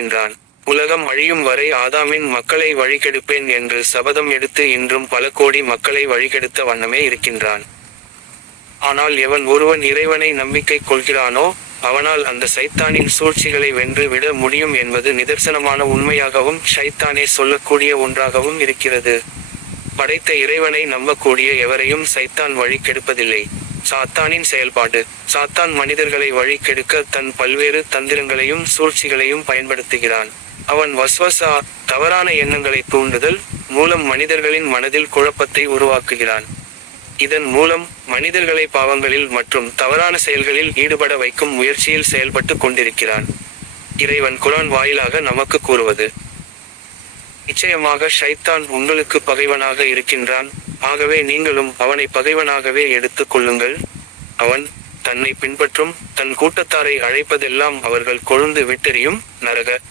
என்றான். உலகம் அழியும் வரை ஆதாமின் மக்களை வழிகெடுப்பேன் என்று சபதம் எடுத்து இன்றும் பல கோடி மக்களை வழிகெடுத்த வண்ணமே இருக்கின்றான். ஆனால் எவன் ஒருவன் இறைவனை நம்பிக்கை கொள்கிறானோ அவனால் அந்த சைத்தானின் சூழ்ச்சிகளை வென்று விட முடியும் என்பது நிதர்சனமான உண்மையாகவும் ஷைத்தானே சொல்லக்கூடிய ஒன்றாகவும் இருக்கிறது. படைத்த இறைவனை நம்பக்கூடிய எவரையும் சைத்தான் வழி கெடுப்பதில்லை. சாத்தானின் செயல்பாடு. சாத்தான் மனிதர்களை வழி கெடுக்க தன் பல்வேறு தந்திரங்களையும் சூழ்ச்சிகளையும் பயன்படுத்துகிறான். அவன் வஸ்வசா, தவறான எண்ணங்களை தூண்டுதல் மூலம் மனிதர்களின் மனதில் குழப்பத்தை உருவாக்குகிறான். இதன் மூலம் மனிதர்களை பாவங்களில் மற்றும் தவறான செயல்களில் ஈடுபட வைக்கும் முயற்சியில் செயல்பட்டு கொண்டிருக்கிறான். இறைவன் குர்ஆன் வாயிலாக நமக்கு கூறுவது: நிச்சயமாக ஷைத்தான் உங்களுக்கு பகைவனாக இருக்கின்றான், ஆகவே நீங்களும் அவனை பகைவனாகவே எடுத்துக் கொள்ளுங்கள். அவன் தன்னை பின்பற்றும் தன் கூட்டத்தாரை அழைப்பதெல்லாம் அவர்கள் கொழுந்து விட்டெறியும் நரக